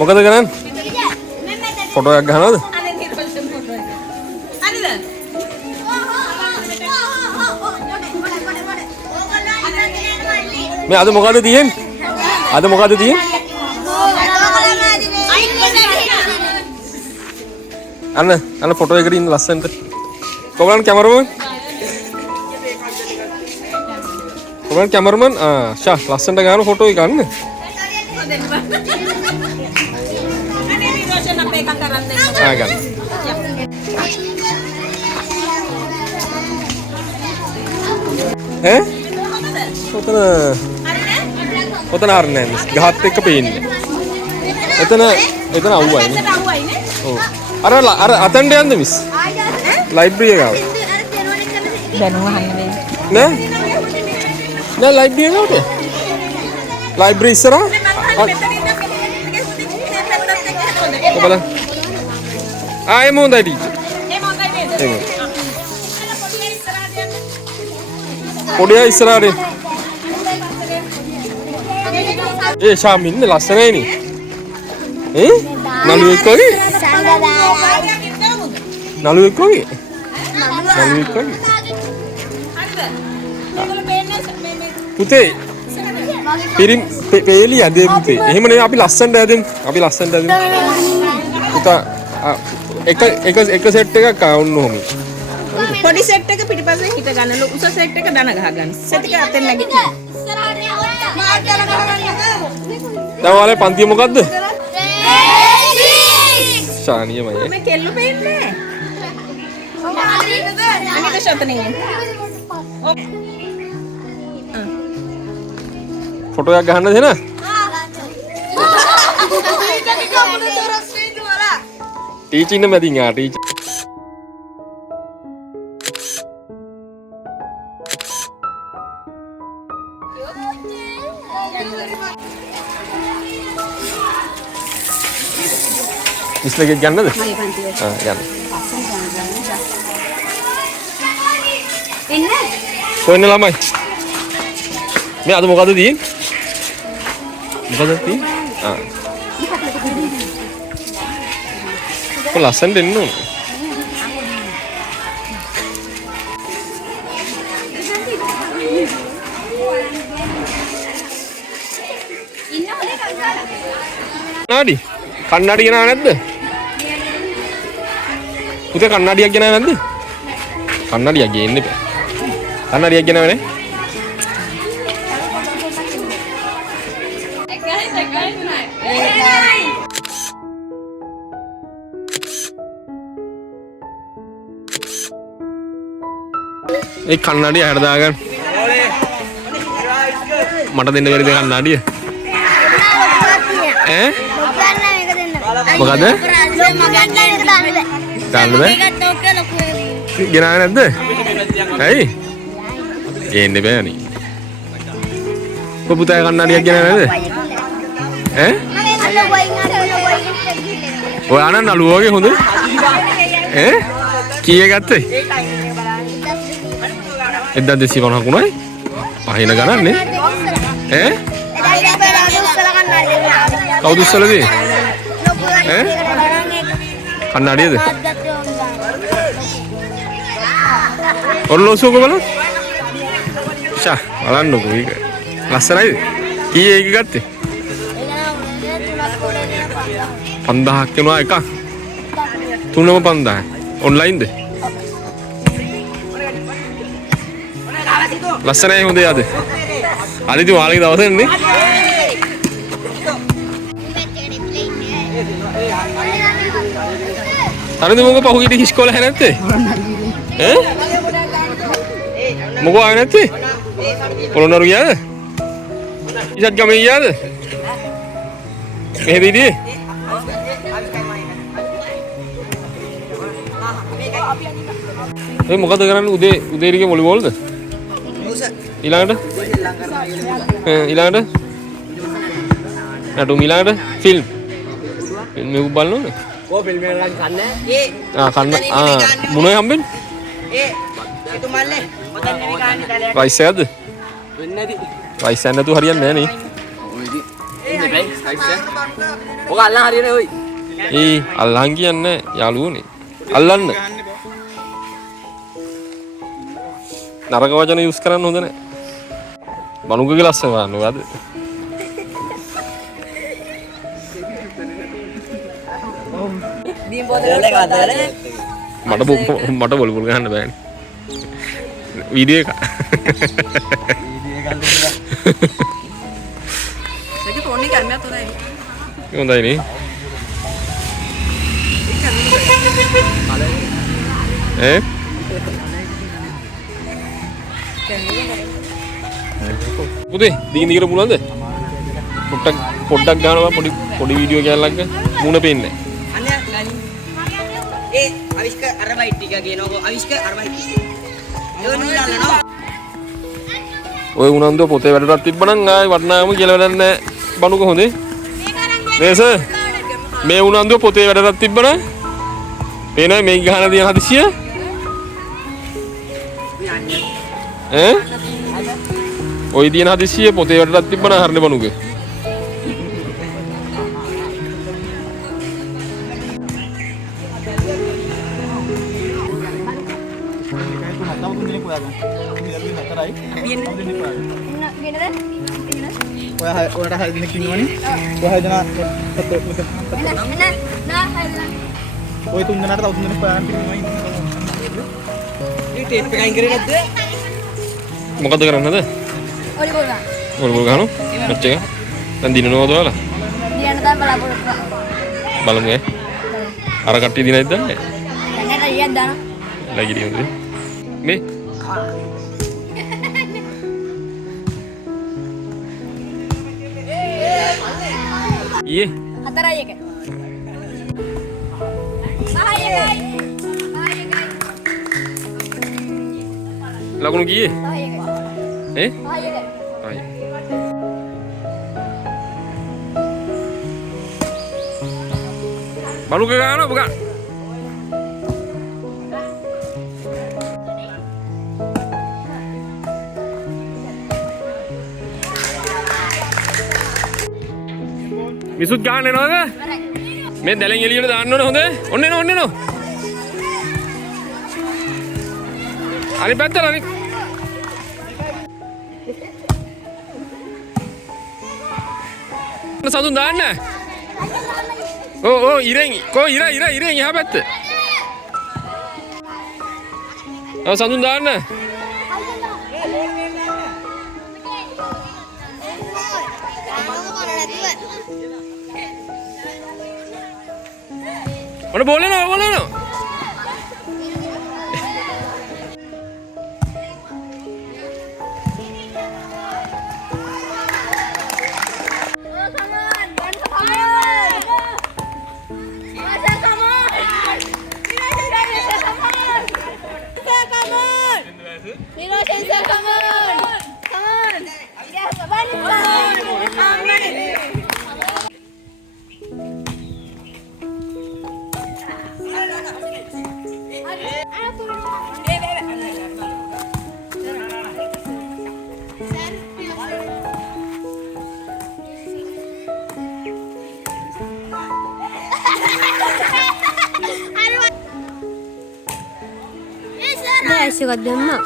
මොකද කරන්නේ? ෆොටෝ එකක් ගන්නවද? මේ අද මොකද තියෙන්නේ? අද මොකද තියෙන්නේ? අන්න ෆොටෝ එකකට ඉන්න ලස්සනට. කොහොමද කැමරාමන්? කොහොමද කැමරාමන්? ෂා ලස්සනට ගන්න ෆොටෝ එක ගන්න. ගන්න. ඔතන හරිනේ. ගහත් එක්ක පේන්නේ. එතන අවුවයි නේ. ඔව්. අර අතෙන්ට යන්න මිස්. ලයිබ්‍රරි එක ආව. දැනුම අහන්න වෙයි. නෑ ලයිබ්‍රරි එක ආවද? ලයිබ්‍රරි ඉස්සරහා. කොබල. ආයෙ මොන්දයි ටීචර්. පොඩියා ඉස්සරහට. ඒ ශාමින් ලස්සනයි නේ. නළුවෙක් වගේ. නළුවෙක් වගේ. පුතේ පිරිම් පෙලි ඇදේ පුතේ. එහෙම නෙවෙයි අපි ලස්සනට ඇදෙමු. පුතා එක සෙට් එකක් වුණ ඕමි. පොඩි සෙට් එක පිටිපස්සෙන් හිට ගන්න. උස සෙට් එක දන ගහ ගන්න. සෙට් එක අතෙන් නැගිටින්න. දැන් ඔයාලේ පන්තිය මොකද්ද? ශානියමයි. මේ කෙල්ලු පෙන්නේ. අනිත් ෂොට්නින්. ෆොටෝ එකක් ගහන්න දෙන? ටීචර් ඉන්න මැදින් ටීචර්. ඉස්ලෙක් ගන්නද? ගන්න. එන්න. කොහෙන්ද ළමයි? මේ අද මොකද තියෙන්නේ? ලස්සනට එන්න ඕන. කන්නාඩි ගෙනාව නැද්ද? පුතේ කන්නාඩියක් ගෙනාව නැද්ද? කන්නාඩියක් ගේන්න එපා. කන්නාඩියක් ගෙනාව නැහැ? ඒ කන්නාඩිය හැර දාගන්න. මට දෙන්න බැරිද කන්නාඩිය? මොකද? දාන්න බෑ. ගෙනාවේ නැද්ද? ඇයි? ගේන්න බෑ අනේ. පුතා කන්නාඩියක් ගෙනාවේ නැද්ද? ඔය අනන් නළුව වගේ හොඳ. කීයේ ගත්තේ? 1250ක් උනායි. පහින ගණන්නේ. කවුද උස්සලදී? කන්නාඩියද? ඔරලෝසුවක බලන්න. ෂා බලන්නකෝ ඒක. ලස්සනයිද? කීයේ එක ගත්තේ? 5000ක් වෙනවා එකක්. තුනම 5000. ඔන්ලයින්ද? ලස්සනයි හොඳයි අද. අද ඉතින් ඔයාලගේ දවසනේ. අරද මොකද පහුගිය ඉස්කෝලේ හැ නැත්තේ? මොකෝ ආවේ නැත්තේ? පොළොන්නරු ගියාද? ඉස්සත් ගමේ ගියාද? මෙහෙද ඉන්නේ? මොකද කරන්නේ උදේ රිගේ වොලිබෝල්ද? ඊළඟට නටු ඊළඟට ෆිල්ම් එක බලනවනේ. කො ෆිල්ම් එක කන්නේ? කන්න මොනවයි හම්බෙන්නේ? එතුමල්ලේ ඔතන නෙවෙයි ගන්න රයිස් එකද? වෙන්නේ නැති. රයිස් එක නැතුව හරියන්නේ නැහැ නේ. ඔක අල්ලන් හරියනේ ඔයි. ඒ අල්ලන් කියන්නේ යාළුවනේ. අල්ලන්න. නරක වචන යූස් කරන්න හොඳ නැහැ. මනුගගේ ලස්සන වань ඔයාද? බීම් බෝතලයක් ගන්න. මට බොල් බොල් ගහන්න බෑනේ. වීඩියෝ එක. ඒක ෆෝන් එකේ අරමයක් හොඳයි. හොඳයි නේ. පුතේ දිගින් දිගට පුළුවන්ද? පොඩ්ඩක් ගන්නවා පොඩි වීඩියෝ කැලලක් මුණ පේන්නේ. අනේ ගනි. අවිෂ්ක අර බයිට් ටික ගේනකො අවිෂ්ක අර බයිට්. යෝනිලාලනෝ. ඔය උනන්දුව පොතේ වැඩටත් තිබ්බනම් ආයි වටනාම කියලා වැඩක් නැහැ. බණුක හොඳේ. මේස මේ උනන්දුව පොතේ වැඩටත් තිබ්බනම් පේනවා මේ ගහන දින හදිසිය. ඔය දින හදිසිය පොතේ වැඩටත් තිබ්බනම් හරිනේ බණුක. ඔයාට 6 දිනක් ඉන්නවනේ. ඔය 6 දෙනා ඔය 3 දෙනාට තව 3 දෙනෙක් හොයාගෙන ඉන්නවා. මේ ටේප් එක අයින් කරේ නැද්ද? මොකද කරන්නද? ඔලි බෝල් ගන්න. ඔය බොල් ගහනවා. මැච් එක. දැන් දිනනවද ඔයාලා? දියන්න තමයි බලාපොරොත්තු බලමු ඈ. අර කට්ටිය දිනයිද දන්නේ? වෙනවා. දැන් ඊයක් දානවා. ලගිරියද? මේ ඊයේ 4-1. 5-1. ලකුණු කීයේ? 5-1. ඈ? 5-1. ආයි. බණුක ගන්නවා ඔබ ගන්න. මිසුත් ගන්න එනවද? මේ දැලෙන් එළියට දාන්න ඕනේ හොඳ. ඔන්න එනවා. අනිත් පැත්තට අනිත්. සතුන් දාන්න. ඕ ඉරෙන් ඉරෙන් එහා පැත්ත. ඔව් සතුන් දාන්න. ඔන්න බෝලනවා. Ayo, sikat demo.